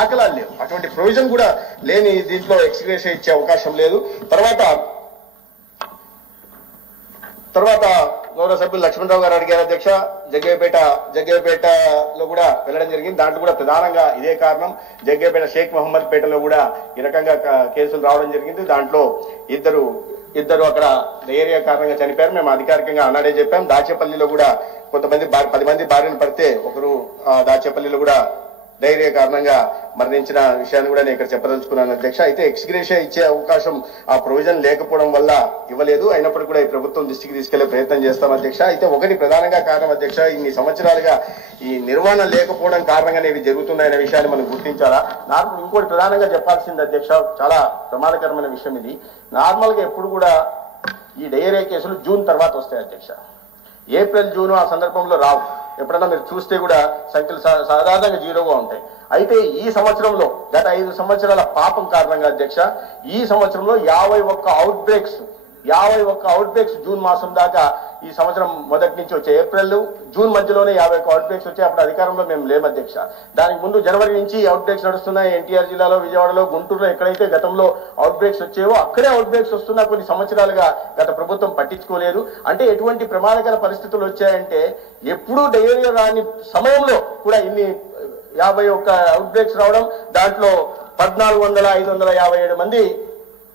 దాఖలాలు లేవు, అటువంటి ప్రొవిజన్ కూడా లేని దీంట్లో ఎక్స్గ్రేషియా ఇచ్చే అవకాశం లేదు. తర్వాత గౌరవ సభ్యులు లక్ష్మణరావు గారు అడిగారు అధ్యక్ష, జగ్గయ్యపేటలో కూడా వెళ్ళడం జరిగింది. దాంట్లో కూడా ప్రధానంగా ఇదే కారణం. జగ్గయ్యపేట షేక్ మహమ్మద్ పేటలో కూడా ఈ రకంగా కేసులు రావడం జరిగింది. దాంట్లో ఇద్దరు అక్కడ డయేరియా కారణంగా చనిపోయారు. మేము అధికారికంగా అన్నాడే చెప్పాం. దాచేపల్లిలో కూడా కొంతమంది 10 మంది బారిన పడితే ఒకరు దాచేపల్లిలో కూడా డైరియా కారణంగా మరణించిన విషయాన్ని కూడా నేను ఇక్కడ చెప్పదలుచుకున్నాను అధ్యక్ష. అయితే ఎక్స్గ్రేషియా ఇచ్చే అవకాశం ఆ ప్రొవిజన్ లేకపోవడం వల్ల ఇవ్వలేదు. అయినప్పటికీ కూడా ఈ ప్రభుత్వం దృష్టికి తీసుకెళ్లే ప్రయత్నం చేస్తాం అధ్యక్ష. అయితే ఒకటి ప్రధానంగా కారణం అధ్యక్ష, ఇన్ని సంవత్సరాలుగా ఈ నిర్వహణ లేకపోవడం కారణంగానే ఇవి జరుగుతున్నాయనే విషయాన్ని మనం గుర్తించాలా. నాకు ఇంకోటి ప్రధానంగా చెప్పాల్సింది అధ్యక్ష, చాలా ప్రమాదకరమైన విషయం ఇది. నార్మల్ గా ఎప్పుడు కూడా ఈ డయేరియా కేసులు జూన్ తర్వాత వస్తాయి అధ్యక్ష. ఏప్రిల్ జూన్ ఆ సందర్భంలో రావు. ఎప్పుడన్నా మీరు చూస్తే కూడా సంఖ్యలు సాధారణంగా 0గా ఉంటాయి. అయితే ఈ సంవత్సరంలో గత 5 సంవత్సరాల పాపం కారణంగా అధ్యక్ష, ఈ సంవత్సరంలో 51 అవుట్ బ్రేక్స్ జూన్ మాసం దాకా ఈ సంవత్సరం మొదటి నుంచి వచ్చాయి. ఏప్రిల్ జూన్ మధ్యలోనే 51 అవుట్ బ్రేక్స్ వచ్చాయి. అప్పుడు అధికారంలో మేము లేము అధ్యక్ష. దానికి ముందు జనవరి నుంచి అవుట్ బ్రేక్స్ నడుస్తున్నాయి. ఎన్టీఆర్ జిల్లాలో, విజయవాడలో, గుంటూరులో ఎక్కడైతే గతంలో అవుట్ బ్రేక్స్ వచ్చాయో అక్కడే అవుట్ బ్రేక్స్ వస్తున్నా కొన్ని సంవత్సరాలుగా గత ప్రభుత్వం పట్టించుకోలేదు. అంటే ఎటువంటి ప్రమాదకర పరిస్థితులు వచ్చాయంటే, ఎప్పుడూ డయేరియా రాని సమయంలో కూడా ఇన్ని 51 అవుట్ బ్రేక్స్ రావడం, దాంట్లో 557 మంది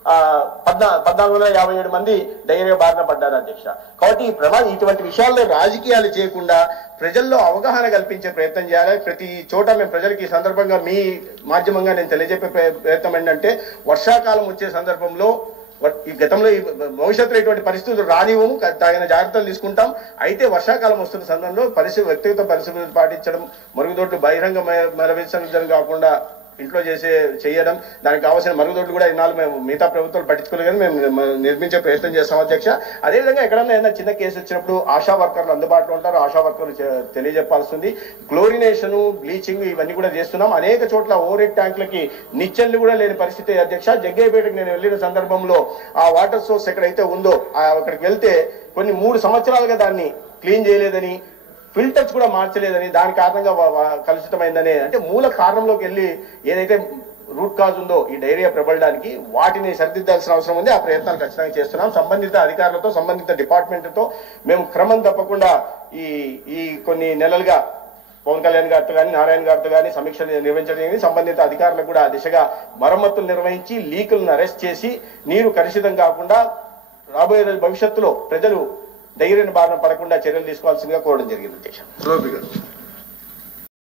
1457 మంది డయేరియా బారిన పడ్డారు అధ్యక్ష. కాబట్టి ఇటువంటి విషయాల్లో రాజకీయాలు చేయకుండా ప్రజల్లో అవగాహన కల్పించే ప్రయత్నం చేయాలి. ప్రతి చోట మేము ప్రజలకి ఈ సందర్భంగా మీ మాధ్యమంగా నేను తెలియజెప్పే ప్రయత్నం ఏంటంటే, వర్షాకాలం వచ్చే సందర్భంలో ఈ గతంలో ఈ భవిష్యత్తులో ఇటువంటి పరిస్థితులు రానివ్వము, తగిన జాగ్రత్తలు తీసుకుంటాం. అయితే వర్షాకాలం వస్తున్న సందర్భంలో వ్యక్తిగత పరిస్థితులు పాటించడం, మరుగుదొడ్లు బహిరంగ మలవిసర్జన కాకుండా ఇంట్లో చేయడం, దానికి కావాల్సిన మరుగుదొడ్లు కూడా ఇన్నాళ్ళు మేము మిగతా ప్రభుత్వాలు పట్టించుకోలేదు కానీ మేము నిర్మించే ప్రయత్నం చేస్తాం అధ్యక్ష. అదేవిధంగా ఎక్కడన్నా ఏదైనా చిన్న కేసు వచ్చినప్పుడు ఆశా వర్కర్లు అందుబాటులో ఉంటారు. ఆశా వర్కర్లు తెలియజెప్పాల్సింది. క్లోరినేషన్, బ్లీచింగ్ ఇవన్నీ కూడా చేస్తున్నాం. అనేక చోట్ల ఓవర్ ట్యాంకులకి నిచ్చెన్లు కూడా లేని పరిస్థితి అధ్యక్ష. జగ్గయ్యపేటకి నేను వెళ్ళిన సందర్భంలో ఆ వాటర్ సోర్స్ ఎక్కడైతే ఉందో అక్కడికి వెళ్తే కొన్ని 3 సంవత్సరాలుగా దాన్ని క్లీన్ చేయలేదని, ఫిల్టర్స్ కూడా మార్చలేదని, దాని కారణంగా కలుషితమైందని, అంటే మూల కారణంలోకి వెళ్ళి ఏదైతే రూట్ కాజ్ ఉందో ఈ డయేరియా ప్రబలడానికి వాటిని సరిదిద్దాల్సిన అవసరం ఉంది. ఆ ప్రయత్నాలు ఖచ్చితంగా చేస్తున్నాం. సంబంధిత అధికారులతో, సంబంధిత డిపార్ట్మెంట్తో మేము క్రమం తప్పకుండా ఈ కొన్ని నెలలుగా పవన్ కళ్యాణ్ గారితో కానీ, నారాయణ గారితో కానీ సమీక్ష నిర్వహించడం జరిగింది. సంబంధిత అధికారులకు కూడా ఆ దిశగా మరమ్మతులు నిర్వహించి లీకులను అరెస్ట్ చేసి నీరు కలుషితం కాకుండా రాబోయే భవిష్యత్తులో ప్రజలు డయేరియా బారిన పడకుండా చర్యలు తీసుకోవాల్సిందిగా కోరడం జరిగింది అధ్యక్ష.